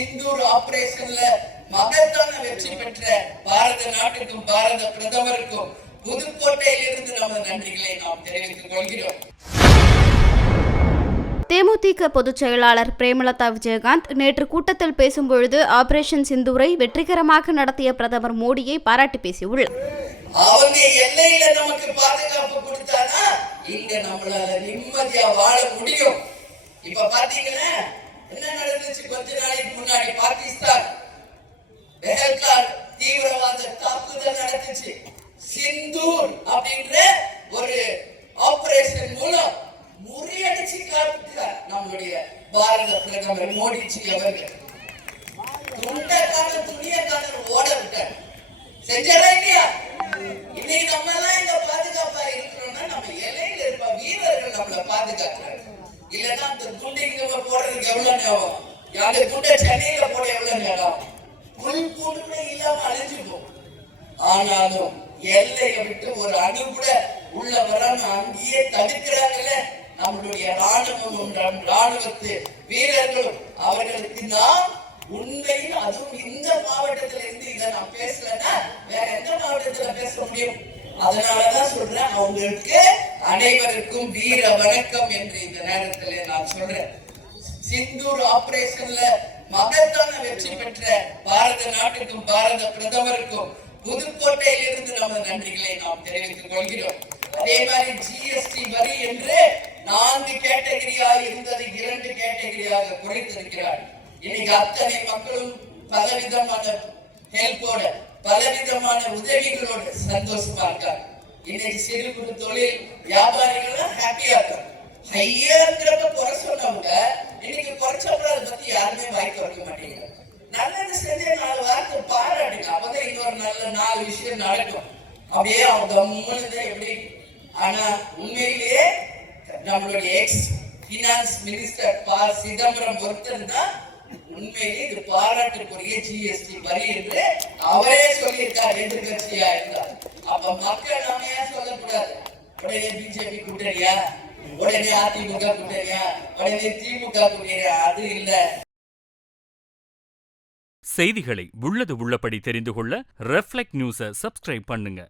சிந்தூர் ஆபரேஷன்ல மகத்தான வெற்றி பெற்ற பாரத நாட்டுக்கும் பாரத பிரதமருக்கும் புதுக்கோட்டையிலிருந்து நமது நன்றிகளை நாம் தெரிவித்துக் கொள்கிறோம். தேமுதிக பொதுச் செயலாளர் பிரேமலதா விஜயகாந்த் நேற்று கூட்டத்தில் பேசும்பொழுது ஆபரேஷன் சிந்தூரை வெற்றிகரமாக நடத்திய பிரதமர் மோடியை பாராட்டி பேசியுள்ளார். அவங்க எல்லையில நமக்கு பாதுகாப்பு கொடுத்தானா இங்க நம்மளால நிம்மதியா வாழ முடியும். இப்ப பாத்தீங்கன்னா என்ன நடந்துச்சு? கொஞ்ச நாளைக்கு முன்னாடி பாகிஸ்தான் பெஹல்காம் தீவிரவாத தாக்குதல் நடந்துச்சு. சிந்தூர் அப்படின்ற ஒரு ஆபரேஷன் மூலம் முறியடிச்சு காட்டுகிறார் நம்மளுடைய பாரத பிரதமர் மோடிஜி அவர்கள். துணியக்கான ஓட விட்டார். செஞ்சாரா இல்லையா? இன்னைக்கு நம்ம எல்லாம் இங்க பாதுகாப்பா இருக்கிறோம்னா நம்ம இலையில இருப்ப வீரர்கள் நம்மளை பாதுகாக்கிறாங்க. இல்லைன்னா அந்த குண்டை இங்க போடுறதுக்கு எவ்வளவு நேரம்? அந்த குண்டை சென்னையில போட எவ்வளவு நேரம்? புல் கூடு கூட இல்லாம அழிஞ்சு போகும். ஆனாலும் எல்லையை விட்டு ஒரு அணு கூட உள்ள வராம அங்கேயே தடுக்கிறாங்கல்ல நம்மளுடைய ராணுவமும் ராணுவத்து வீரர்களும். அவர்களுக்கு நாம் உண்மையில் அதுவும் இந்த மாவட்டத்துல இருந்து இதை நான் பேசலன்னா வேற எந்த மாவட்டத்துல பேச முடியும்? அதனாலதான் சொல்றேன், அவங்களுக்கு அனைவருக்கும் வீர வணக்கம் என்று இந்த நேரத்தில் நான் சொல்றேன். சிந்தூர் ஆபரேஷன்ல மகத்தான வெற்றி பெற்ற பாரத நாட்டுக்கும் பாரத பிரதமருக்கும் புதுக்கோட்டையிலிருந்து நமது நன்றிகளை நாம் தெரிவித்துக் கொள்கிறோம். அதே மாதிரி ஜிஎஸ்டி வரி என்று 4 கேட்டகரியாக இருந்தது 2 கேட்டகரியாக குறைத்திருக்கிறார். இன்னைக்கு அத்தனை மக்களும் பலவிதமான ஹெல்ப்போட பலவிதமான உதவிகளோட சந்தோஷமா இருக்காங்க. இன்னைக்கு சிறு குறு தொழில் வியாபாரிகள் ஹாப்பியா இருக்காங்க. ஹையர்ங்கிறப்ப குறை சொன்னவங்க இன்னைக்கு குறைச்சப்பட அதை பத்தி யாருமே வாய்க்க வைக்க மாட்டேங்கிறாங்க. நல்லது செஞ்ச 4 வார்த்தை பாராட்டுங்க. அப்பதான் இன்னொரு நல்ல 4 விஷயம் நடக்கும். அப்படியே அவங்க கம்முன்னு எப்படி. ஆனா உண்மையிலேயே நம்மளுடைய எக்ஸ் பினான்ஸ் மினிஸ்டர் ப. சிதம்பரம் ஒருத்தர் தான் உண்மையிலே இது பாராட்டுக்குரிய ஜிஎஸ்டி வரி என்று அவரே சொல்லியிருக்கார். எதிர்கட்சியா இருந்தார். அப்ப மக்கள் நாம ஏன் சொல்லக்கூடாது? உடனே பிஜேபி கூட்டணியா, உடனே அதிமுக கூட்டணியா, உடனே திமுக கூட்டணியா? அது இல்ல. செய்திகளை உள்ளது உள்ளபடி தெரிந்து கொள்ள ரெஃப்ளெக்ட் நியூஸை சப்ஸ்கிரைப் பண்ணுங்க.